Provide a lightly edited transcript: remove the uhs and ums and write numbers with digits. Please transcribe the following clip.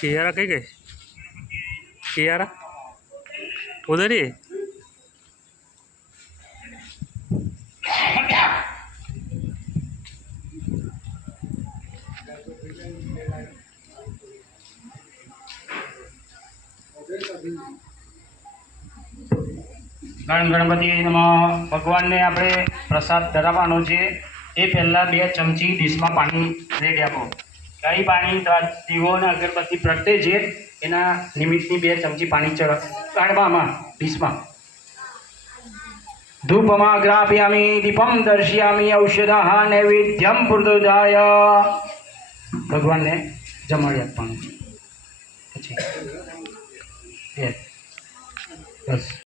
कियारा कहीं गए? कियारा उधर ही है? गणपति नमः। भगवान ने આપણે પ્રસાદ ધરાવવાનો છે એ પહેલા 2 ચમચી ડીશમાં પાણી રેડી આપો। કઈ પાણી દીવો અને અગરબત્તી પ્રગટે છે એના નિમિત્તની 2 ચમચી પાણી કાઢવામાં ડીશમાં। धूपमाग्रापयामि दीपम दर्शयामि औषधः नैवेद्यम प्रदोदाय। भगवान ने जमाड़ी आपવાનું પછી બસ।